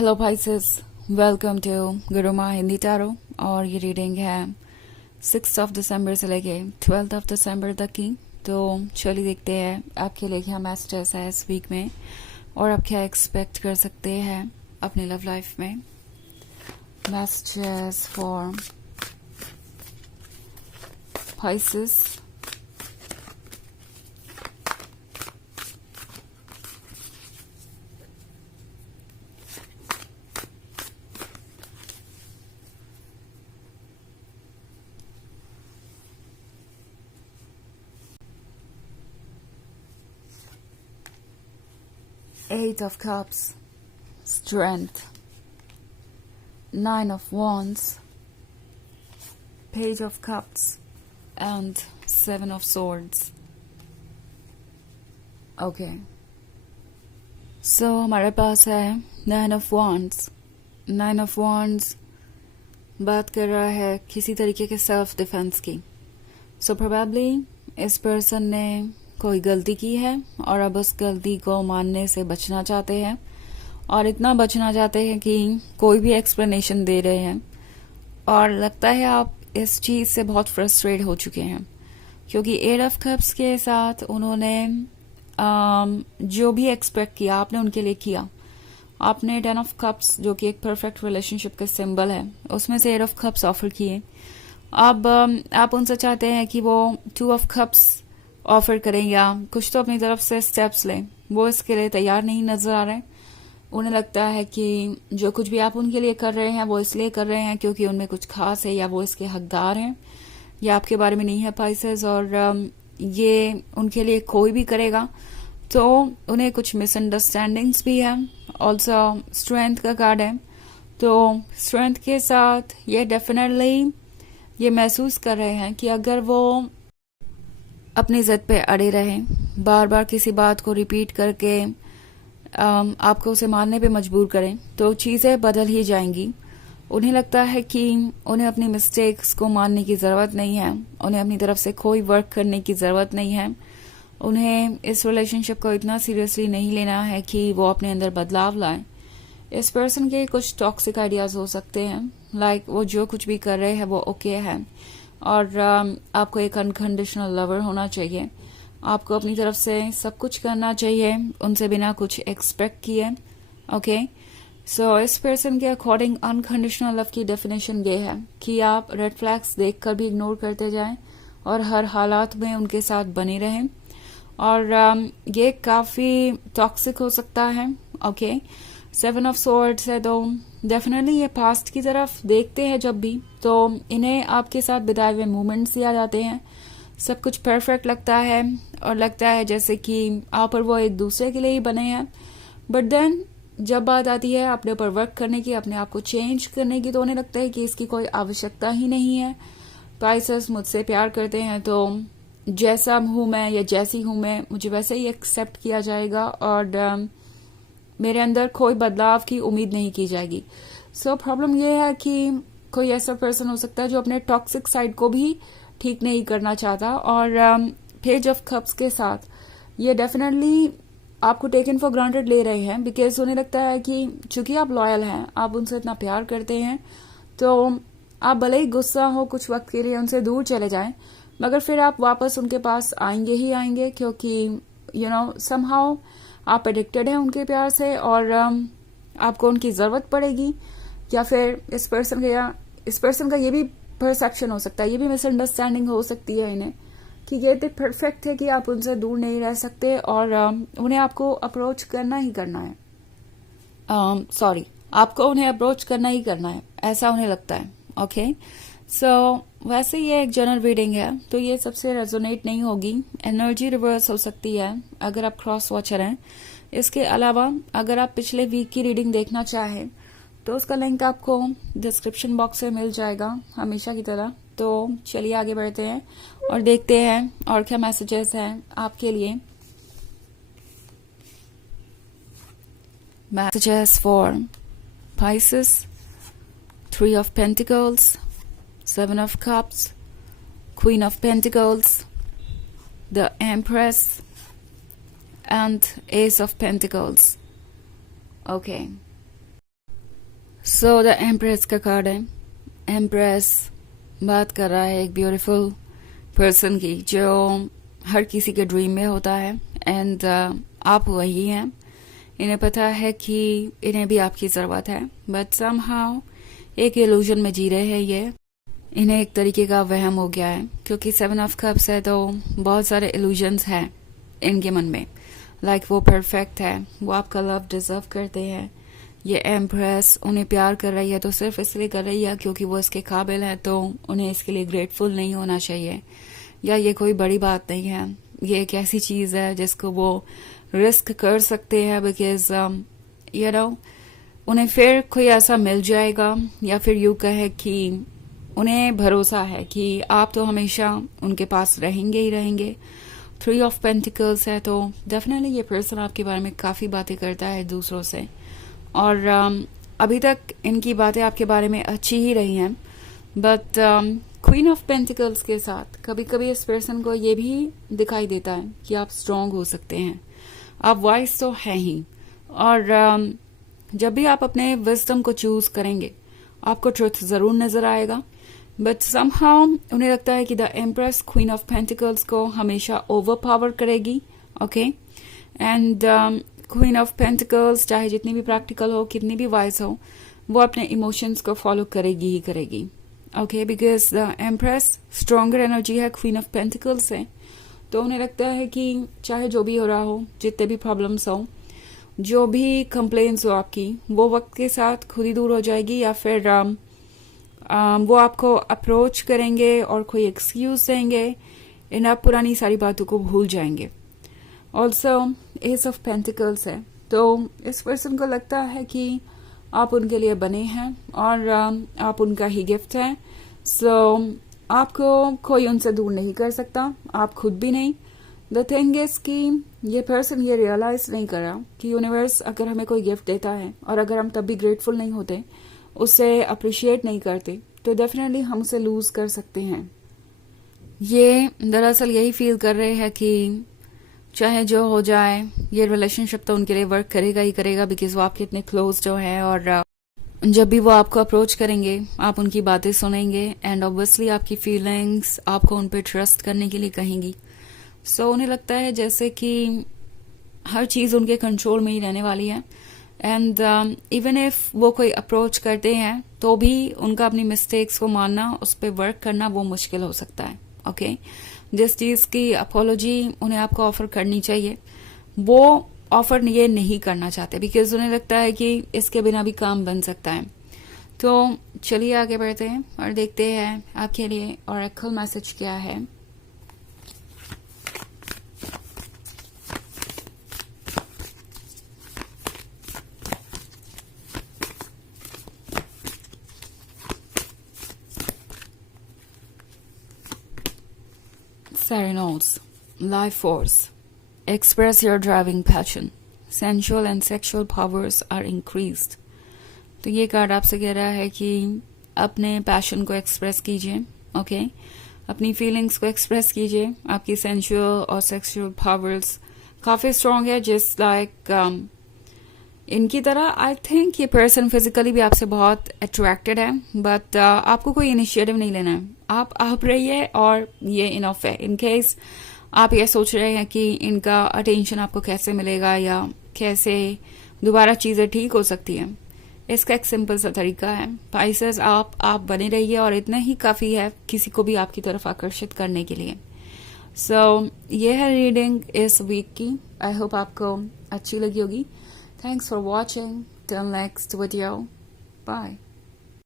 Hello Pisces, welcome to Guruma Hindi tarot. और ये reading है 6 दिसंबर से लेके 12 दिसंबर तक की। तो चलिए देखते हैं आपके लिए क्या मैसेजेस है इस वीक में और आप क्या एक्सपेक्ट कर सकते हैं अपनी लव लाइफ में। Messages for Pisces। Eight of Cups, Strength, Nine of Wands, Page of Cups, and Seven of Swords. Okay. So हमारे पास है Nine of Wands. Nine of Wands बात कर रहा है किसी तरीके के सेल्फ डिफेंस की। So probably इस पर्सन ने कोई गलती की है और अब उस गलती को मानने से बचना चाहते हैं और इतना बचना चाहते हैं कि कोई भी एक्सप्लेनेशन दे रहे हैं। और लगता है आप इस चीज से बहुत फ्रस्ट्रेट हो चुके हैं क्योंकि एट ऑफ कप्स के साथ उन्होंने जो भी एक्सपेक्ट किया आपने उनके लिए किया। आपने 10 ऑफ कप्स जो कि एक परफेक्ट रिलेशनशिप का सिंबल है उसमें से 8 ऑफ कप्स ऑफर किए। अब आप उनसे चाहते हैं कि वो 2 ऑफ कप्स ऑफर करें या कुछ तो अपनी तरफ से स्टेप्स लें। वो इसके लिए तैयार नहीं नजर आ रहे। उन्हें लगता है कि जो कुछ भी आप उनके लिए कर रहे हैं वो इसलिए कर रहे हैं क्योंकि उनमें कुछ खास है या वो इसके हकदार हैं या आपके बारे में नहीं है पाइसेस। और ये उनके लिए कोई भी करेगा तो उन्हें कुछ मिसअंडरस्टैंडिंग्स भी है। ऑल्सो स्ट्रेंथ का कार्ड है तो स्ट्रेंथ के साथ ये डेफिनेटली ये महसूस कर रहे हैं कि अगर वो अपनी जिद पे अड़े रहें, बार बार किसी बात को रिपीट करके आपको उसे मानने पे मजबूर करें तो चीज़ें बदल ही जाएंगी। उन्हें लगता है कि उन्हें अपनी मिस्टेक्स को मानने की ज़रूरत नहीं है, उन्हें अपनी तरफ से कोई वर्क करने की ज़रूरत नहीं है। उन्हें इस रिलेशनशिप को इतना सीरियसली नहीं लेना है कि वो अपने अंदर बदलाव लाएं। इस पर्सन के कुछ टॉक्सिक आइडियाज़ हो सकते हैं, लाइक वो जो कुछ भी कर रहे हैं वो ओके है और आपको एक अनकंडीशनल लवर होना चाहिए। आपको अपनी तरफ से सब कुछ करना चाहिए उनसे बिना कुछ एक्सपेक्ट किए। ओके, सो इस पर्सन के अकॉर्डिंग अनकंडीशनल लव की डेफिनेशन ये है कि आप रेड फ्लैग्स देखकर भी इग्नोर करते जाएं और हर हालात में उनके साथ बने रहें। और ये काफी टॉक्सिक हो सकता है। ओके, 7 ऑफ सॉर्ड्स है तो डेफिनेटली ये पास्ट की तरफ देखते हैं जब भी तो इन्हें आपके साथ बिताए हुए मोमेंट्स याद आते हैं। सब कुछ परफेक्ट लगता है और लगता है जैसे कि आप और वो एक दूसरे के लिए ही बने हैं। बट देन जब बात आती है अपने ऊपर वर्क करने की, अपने आप को चेंज करने की, तो उन्हें लगता है कि इसकी कोई आवश्यकता ही नहीं है। पाइसेस मुझसे प्यार करते हैं तो जैसा हूं मैं या जैसी हूं मैं मुझे वैसे ही एक्सेप्ट किया जाएगा और मेरे अंदर कोई बदलाव की उम्मीद नहीं की जाएगी। सो प्रॉब्लम ये है कि कोई ऐसा पर्सन हो सकता है जो अपने टॉक्सिक साइड को भी ठीक नहीं करना चाहता। और पेज ऑफ कप्स के साथ ये डेफिनेटली आपको टेकन फॉर ग्रांटेड ले रहे हैं बिकॉज उन्हें लगता है कि चूंकि आप लॉयल हैं, आप उनसे इतना प्यार करते हैं तो आप भले ही गुस्सा हो कुछ वक्त के लिए उनसे दूर चले जाएं मगर फिर आप वापस उनके पास आएंगे ही आएंगे क्योंकि समहाउ आप एडिक्टेड हैं उनके प्यार से और आपको उनकी जरूरत पड़ेगी। या फिर इस पर्सन का ये भी परसेप्शन हो सकता है, ये भी मिसअंडरस्टैंडिंग हो सकती है इन्हें कि ये इतने परफेक्ट है कि आप उनसे दूर नहीं रह सकते और उन्हें आपको अप्रोच करना ही करना है। आपको उन्हें अप्रोच करना ही करना है, ऐसा उन्हें लगता है। ओके, सो वैसे ये एक जनरल रीडिंग है तो ये सबसे रेजोनेट नहीं होगी। एनर्जी रिवर्स हो सकती है अगर आप क्रॉस वॉचर हैं। इसके अलावा अगर आप पिछले वीक की रीडिंग देखना चाहें तो उसका लिंक आपको डिस्क्रिप्शन बॉक्स में मिल जाएगा हमेशा की तरह। तो चलिए आगे बढ़ते हैं और देखते हैं और क्या मैसेजेस हैं आपके लिए। Messages for Pisces, 3 of Pentacles, 7 of Cups, Queen of Pentacles, the Empress, and Ace of Pentacles. Okay. So the empress का कार्ड है। एम्प्रेस बात कर रहा है एक ब्यूटीफुल पर्सन की जो हर किसी के ड्रीम में होता है एंड आप वही हैं। इन्हें पता है कि इन्हें भी आपकी ज़रूरत है बट समहाउ एक इल्यूजन में जी रहे हैं ये। इन्हें एक तरीके का वहम हो गया है क्योंकि 7 ऑफ कप्स है तो बहुत सारे इल्यूजन्स हैं इनके मन में। लाइक वो परफेक्ट है, वो आपका लव डिजर्व करते हैं। ये एम्प्रेस उन्हें प्यार कर रही है तो सिर्फ इसलिए कर रही है क्योंकि वो इसके काबिल है, तो उन्हें इसके लिए ग्रेटफुल नहीं होना चाहिए। या ये कोई बड़ी बात नहीं है, ये एक ऐसी चीज़ है जिसको वो रिस्क कर सकते हैं बिकॉज यू नो उन्हें फिर कोई ऐसा मिल जाएगा, या फिर यूँ कहे कि उन्हें भरोसा है कि आप तो हमेशा उनके पास रहेंगे ही रहेंगे। 3 ऑफ पेंटिकल्स है तो डेफिनेटली ये पर्सन आपके बारे में काफ़ी बातें करता है दूसरों से, और अभी तक इनकी बातें आपके बारे में अच्छी ही रही हैं। बट क्वीन ऑफ पेंटिकल्स के साथ कभी कभी इस पर्सन को ये भी दिखाई देता है कि आप स्ट्रांग हो सकते हैं, आप वाइज तो हैं ही, और जब भी आप अपने विजडम को चूज करेंगे आपको ट्रुथ जरूर नजर आएगा। बट समहाउ उन्हें लगता है कि the empress queen of pentacles को हमेशा ओवर पावर करेगी। Okay and queen of pentacles चाहे जितनी भी प्रैक्टिकल हो, कितनी भी वाइज हो, वो अपने इमोशंस को फॉलो करेगी ही करेगी। Okay because the empress stronger energy है क्वीन ऑफ पेंटिकल्स से, तो उन्हें लगता है कि चाहे जो भी हो रहा हो, जितने भी प्रॉब्लम्स हो, जो भी कंप्लेंट्स हो आपकी, वो वक्त के साथ खुद ही दूर हो जाएगी, या फिर वो आपको अप्रोच करेंगे और कोई एक्सक्यूज देंगे इन आप पुरानी सारी बातों को भूल जाएंगे। ऑल्सो एस ऑफ पेंटिकल्स है तो इस पर्सन को लगता है कि आप उनके लिए बने हैं और आप उनका ही गिफ्ट है। सो आपको कोई उनसे दूर नहीं कर सकता, आप खुद भी नहीं। द थिंग इज कि ये पर्सन ये रियलाइज नहीं कर रहा कि यूनिवर्स अगर हमें कोई गिफ्ट देता है और अगर हम तब भी ग्रेटफुल नहीं होते, उसे अप्रिशिएट नहीं करते, तो डेफिनेटली हम उसे लूज कर सकते हैं। ये दरअसल यही फील कर रहे हैं कि चाहे जो हो जाए ये रिलेशनशिप तो उनके लिए वर्क करेगा ही करेगा बिकॉज वो आपके इतने क्लोज जो है, और जब भी वो आपको अप्रोच करेंगे आप उनकी बातें सुनेंगे एंड ऑब्वियसली आपकी फीलिंग्स आपको उन पर ट्रस्ट करने के लिए कहेंगी। सो उन्हें लगता है जैसे कि हर चीज़ उनके कंट्रोल में ही रहने वाली है एंड इवन इफ वो कोई अप्रोच करते हैं तो भी उनका अपनी मिस्टेक्स को मानना, उस पर वर्क करना वो मुश्किल हो सकता है। ओके जिस चीज़ की अपोलॉजी उन्हें आपको ऑफर करनी चाहिए वो ऑफर ये नहीं करना चाहते बिकॉज उन्हें लगता है कि इसके बिना भी काम बन सकता है। तो चलिए आगे बढ़ते हैं और देखते हैं आपके लिए ऑरेकल मैसेज क्या है। Serenals, life force. Express your driving passion. Sensual and sexual powers are increased. तो ये कार्ड आपसे कह रहा है कि अपने पैशन को एक्सप्रेस कीजिए। ओके अपनी फीलिंग्स को एक्सप्रेस कीजिए। आपकी सेंशुअल और सेक्सुअल पावर्स काफ़ी स्ट्रॉन्ग है, जस्ट लाइक इनकी तरह। आई थिंक ये पर्सन फिजिकली भी आपसे बहुत अट्रैक्टेड है, बट आपको कोई इनिशिएटिव नहीं लेना है। आप रहिए और ये इनफ है। इन केस आप ये सोच रहे हैं कि इनका अटेंशन आपको कैसे मिलेगा या कैसे दोबारा चीज़ें ठीक हो सकती हैं, इसका एक सिंपल सा तरीका है। पाइसेस आप बने रहिए और इतना ही काफ़ी है किसी को भी आपकी तरफ आकर्षित करने के लिए। सो ये है रीडिंग इस वीक की। आई होप आपको अच्छी लगी होगी। Thanks for watching. Till next video. Bye.